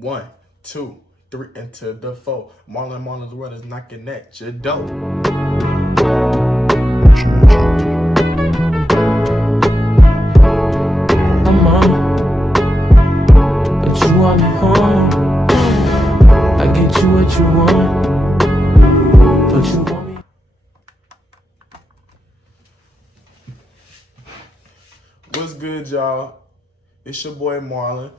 1, 2, 3, into the 4. Marlon's world is knocking at your door. I'm on, but you want me home. I get you what you want, but you want me. What's good, y'all? It's your boy Marlon,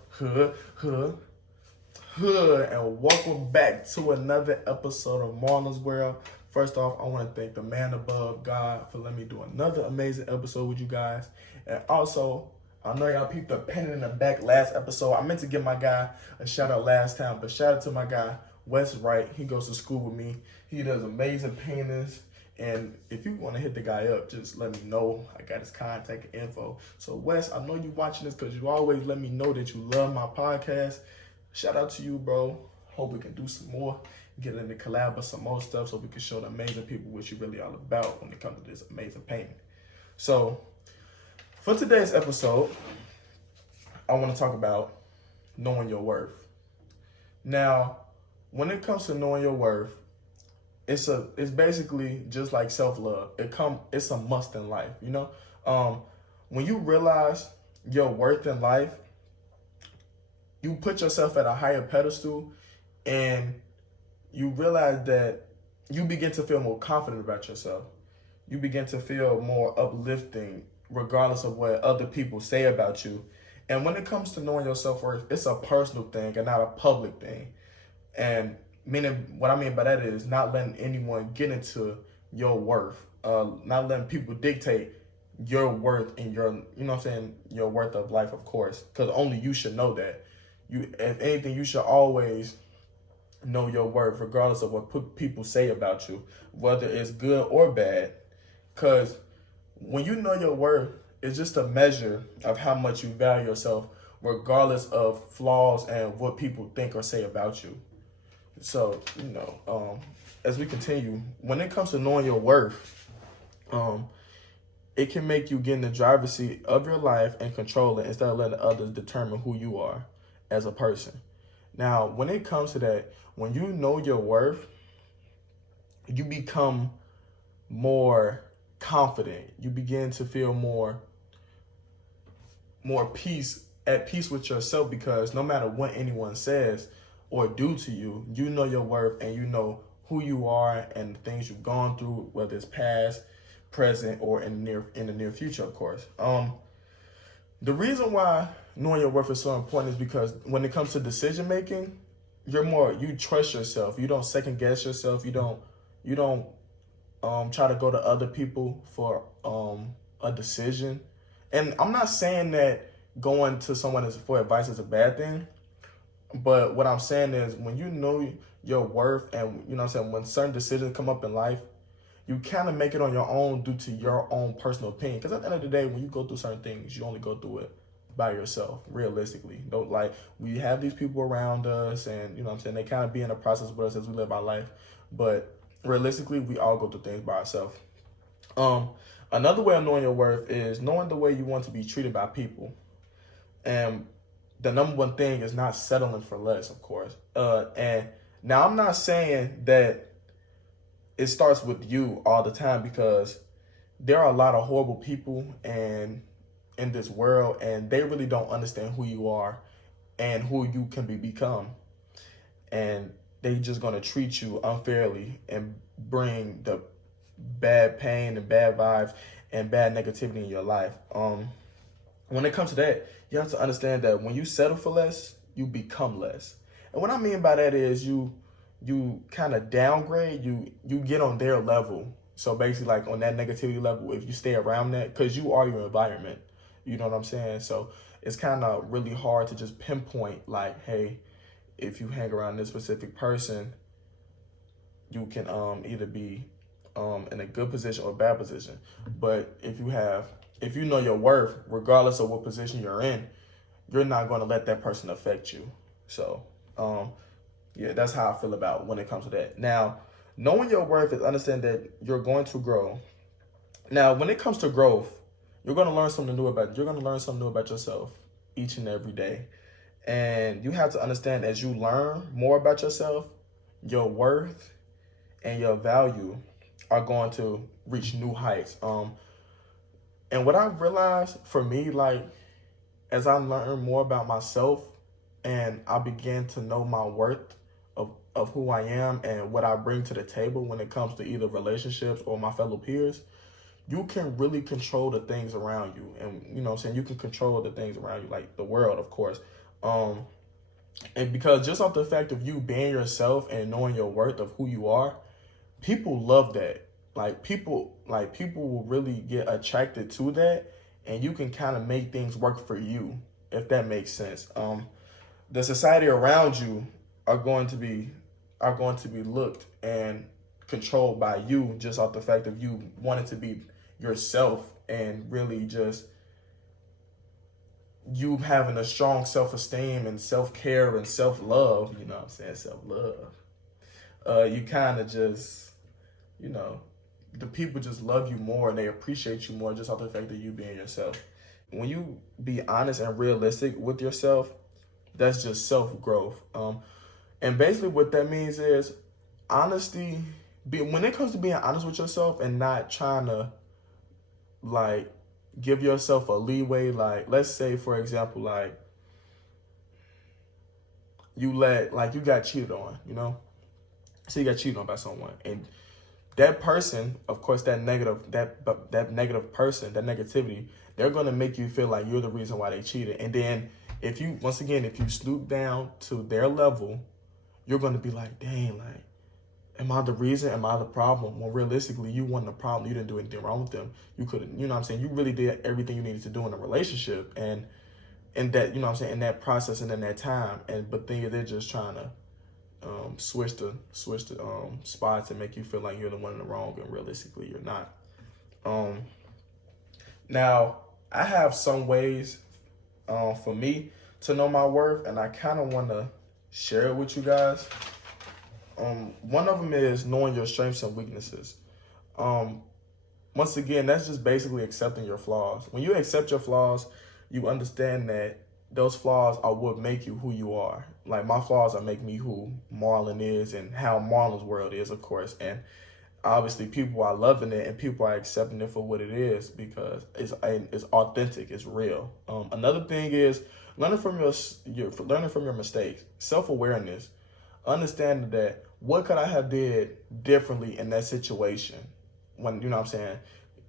and welcome back to another episode of Marlon's World. First off, I want to thank the man above, God, for letting me do another amazing episode with you guys. And also, I know y'all peeped the painting in the back last episode. I meant to give my guy a shout out last time, but shout out to my guy, Wes Wright. He goes to school with me. He does amazing paintings. And if you want to hit the guy up, just let me know. I got his contact info. So, Wes, I know you watching this because you always let me know that you love my podcast. Shout out to you, bro. Hope we can do some more, get in the collab with some more stuff so we can show the amazing people what you're really all about when it comes to this amazing painting. So, for today's episode, I want to talk about knowing your worth. Now, when it comes to knowing your worth, it's basically just like self-love. It's a must in life, you know? When you realize your worth in life, you put yourself at a higher pedestal and you realize that you begin to feel more confident about yourself. You begin to feel more uplifting regardless of what other people say about you. And when it comes to knowing your self-worth, it's a personal thing and not a public thing. And meaning, what I mean by that is not letting anyone get into your worth, not letting people dictate your worth and your, you know what I'm saying, your worth of life, of course, because only you should know that. If anything, you should always know your worth, regardless of what people say about you, whether it's good or bad. Because when you know your worth, it's just a measure of how much you value yourself, regardless of flaws and what people think or say about you. So, as we continue, when it comes to knowing your worth, it can make you get in the driver's seat of your life and control it instead of letting others determine who you are as a person. Now, when it comes to that, when you know your worth, you become more confident. You begin to feel more at peace with yourself, because no matter what anyone says or do to you, you know your worth and you know who you are and the things you've gone through, whether it's past, present, or in the near future, of course. The reason why knowing your worth is so important is because when it comes to decision making, you trust yourself. You don't second guess yourself. You don't try to go to other people for a decision. And I'm not saying that going to someone for advice is a bad thing. But what I'm saying is when you know your worth and, you know what I'm saying, when certain decisions come up in life, you kind of make it on your own due to your own personal opinion. Because at the end of the day, when you go through certain things, you only go through it by yourself, realistically. We have these people around us and, you know what I'm saying, they kind of be in the process with us as we live our life. But realistically, we all go through things by ourselves. Another way of knowing your worth is knowing the way you want to be treated by people. And the number one thing is not settling for less, of course. And now I'm not saying that it starts with you all the time, because there are a lot of horrible people in this world, and they really don't understand who you are and who you can become. And they just going to treat you unfairly and bring the bad pain and bad vibes and bad negativity in your life. When it comes to that, you have to understand that when you settle for less, you become less. And what I mean by that is you kind of downgrade, you get on their level. So basically, like on that negativity level, if you stay around that, because you are your environment, you know what I'm saying? So it's kind of really hard to just pinpoint like, hey, if you hang around this specific person, you can either be in a good position or a bad position. But if you know your worth, regardless of what position you're in, you're not going to let that person affect you. So, yeah, that's how I feel about when it comes to that. Now, knowing your worth is understanding that you're going to grow. Now, when it comes to growth, you're going to learn something new about yourself each and every day. And you have to understand, as you learn more about yourself, your worth and your value are going to reach new heights. And what I realized for me, like, as I learned more about myself and I began to know my worth of who I am and what I bring to the table when it comes to either relationships or my fellow peers, you can really control the things around you. And you know what I'm saying, you can control the things around you, like the world, of course. Um, and because just off the fact of you being yourself and knowing your worth of who you are, people love that. Like people will really get attracted to that, and you can kind of make things work for you, if that makes sense. The society around you are going to be looked and controlled by you just off the fact of you wanting to be yourself and really just you having a strong self-esteem and self-care and self-love. You know what I'm saying? Self-love. You kind of just, you know, the people just love you more and they appreciate you more just off the fact that you being yourself. When you be honest and realistic with yourself, that's just self-growth. And basically what that means is honesty. When it comes to being honest with yourself and not trying to like give yourself a leeway, like let's say for example, like you got cheated on, you know? So you got cheated on by someone, and that person, of course, that negative person, that negativity, they're gonna make you feel like you're the reason why they cheated. And then if you stoop down to their level, you're gonna be like, dang, like, am I the reason? Am I the problem? Well, realistically, you weren't the problem. You didn't do anything wrong with them. You couldn't, you know what I'm saying? You really did everything you needed to do in a relationship, and in that, you know what I'm saying, in that process and in that time. And but then they're just trying to switch the spots and make you feel like you're the one in the wrong, and realistically you're not. Now I have some ways for me to know my worth, and I kind of want to share it with you guys. One of them is knowing your strengths and weaknesses. Once again, that's just basically accepting your flaws. When you accept your flaws, you understand that those flaws are what make you who you are. Like my flaws are make me who Marlon is and how Marlon's world is, of course. And obviously people are loving it and people are accepting it for what it is because it's authentic, it's real. Another thing is learning from your mistakes, self-awareness, understanding that what could I have did differently in that situation? When, you know what I'm saying,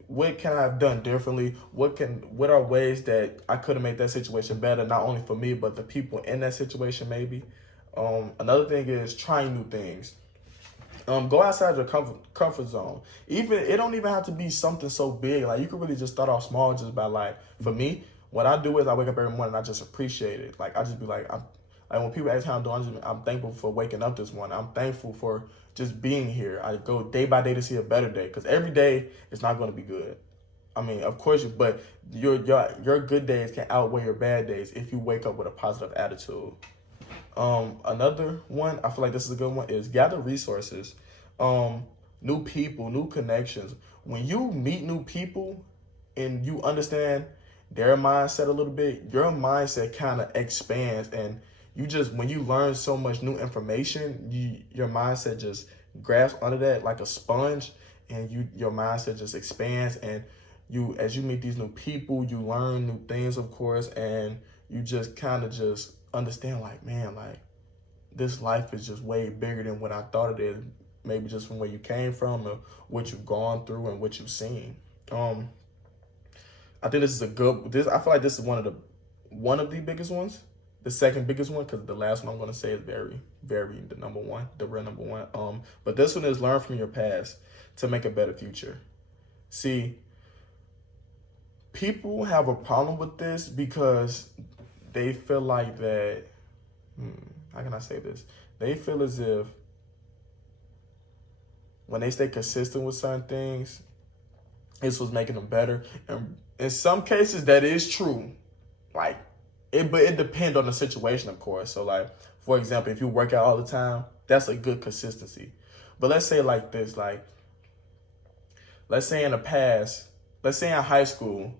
what can I have done differently? What are ways that I could have made that situation better, not only for me, but the people in that situation maybe. Another thing is trying new things. Go outside your comfort zone. It don't even have to be something so big. Like you can really just start off small just by like, for me, what I do is I wake up every morning and I just appreciate it. Like I just be like, like when people ask how I'm doing, I'm thankful for waking up this morning. I'm thankful for just being here. I go day by day to see a better day because every day is not going to be good. I mean, of course, but your good days can outweigh your bad days if you wake up with a positive attitude. Another one, I feel like this is a good one, is gather resources, new people, new connections. When you meet new people and you understand their mindset a little bit, your mindset kind of expands, and when you learn so much new information, your mindset just grasps under that like a sponge, and your mindset just expands, and as you meet these new people, you learn new things, of course, and you just kind of just understand like, man, like this life is just way bigger than what I thought it is, maybe just from where you came from or what you've gone through and what you've seen. I think this is I feel like this is one of the biggest ones. The second biggest one, because the last one I'm going to say is very, very the number one, the real number one. But this one is learn from your past to make a better future. See, people have a problem with this because they feel like that, how can I say this? They feel as if when they stay consistent with certain things, it's what's making them better. And in some cases, that is true. But it depends on the situation, of course. So, like, for example, if you work out all the time, that's a good consistency. But let's say like this, like, let's say in the past, let's say in high school,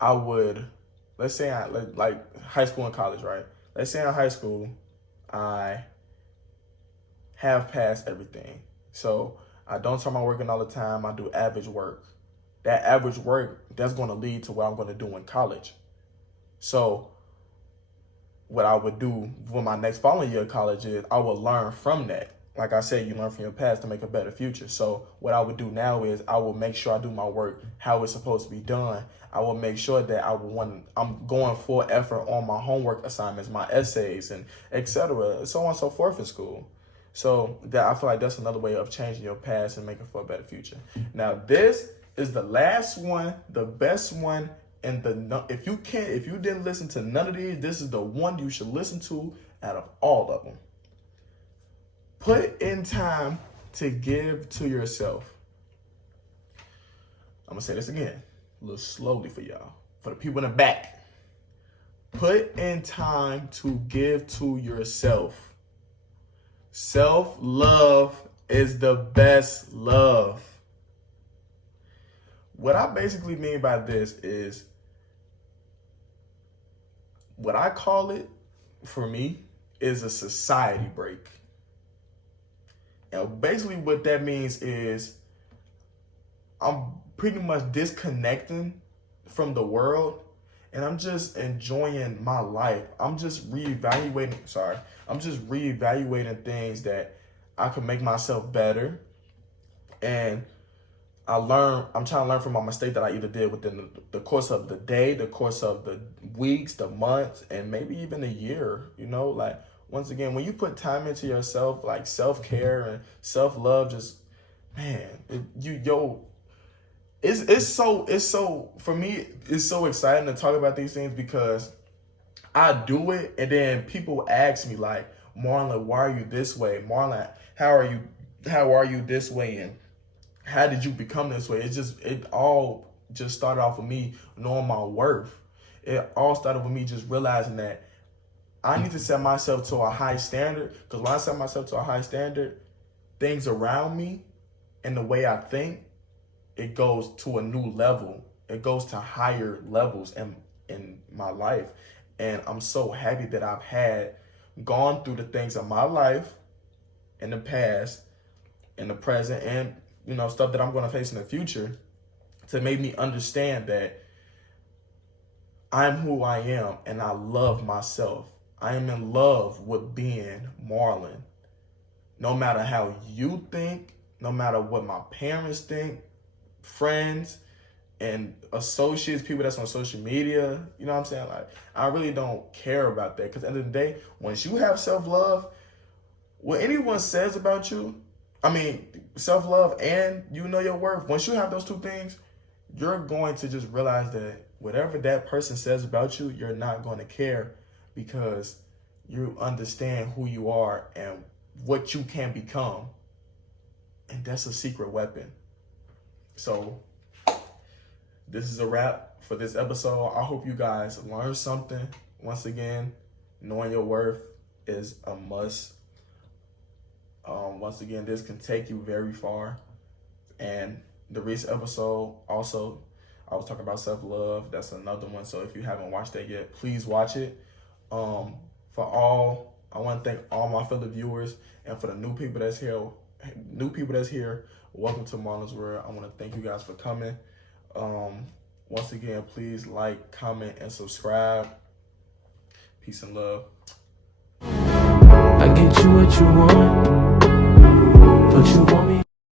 I would let's say like high school and college, right? Let's say in high school, I have passed everything. So I don't turn my working all the time. I do average work. That average work, that's going to lead to what I'm going to do in college. So what I would do for my next following year of college is I would learn from that. Like I said, you learn from your past to make a better future. So what I would do now is I will make sure I do my work how it's supposed to be done. I will make sure that I'm going full effort on my homework assignments, my essays, and etc. So on and so forth in school. So that I feel like that's another way of changing your past and making for a better future. Now this is the last one, the best one, and if you didn't listen to none of these, this is the one you should listen to out of all of them. Put in time to give to yourself. I'm gonna say this again, a little slowly for y'all, for the people in the back. Put in time to give to yourself. Self-love is the best love. What I basically mean by this is, what I call it for me is a society break. And basically what that means is I'm pretty much disconnecting from the world and I'm just enjoying my life. I'm just reevaluating things that I can make myself better. And I'm trying to learn from my mistake that I either did within the course of the day, the course of the weeks, the months, and maybe even a year, like, once again, when you put time into yourself, like self-care and self-love, just, man, it's so, for me, it's so exciting to talk about these things because I do it and then people ask me like, Marlon, why are you this way? Marlon, how are you this way? And how did you become this way? It all just started off with me knowing my worth. It all started with me just realizing that I need to set myself to a high standard, because when I set myself to a high standard, things around me and the way I think, it goes to a new level. It goes to higher levels in my life. And I'm so happy that I've gone through the things of my life in the past, in the present, and stuff that I'm going to face in the future to make me understand that I'm who I am and I love myself. I am in love with being Marlon. No matter how you think, no matter what my parents think, friends and associates, people that's on social media, you know what I'm saying? Like, I really don't care about that, because at the end of the day, once you have self-love, what anyone says about you, self-love and your worth, once you have those two things, you're going to just realize that whatever that person says about you, you're not going to care, because you understand who you are and what you can become. And that's a secret weapon. So this is a wrap for this episode. I hope you guys learned something. Once again, knowing your worth is a must. Once again, this can take you very far. And the recent episode also, I was talking about self-love. That's another one. So if you haven't watched that yet, please watch it. I want to thank all my fellow viewers, and for the new people that's here, welcome to Marlon's World. I want to thank you guys for coming. Once again, please like, comment, and subscribe. Peace and love. I get you what you want.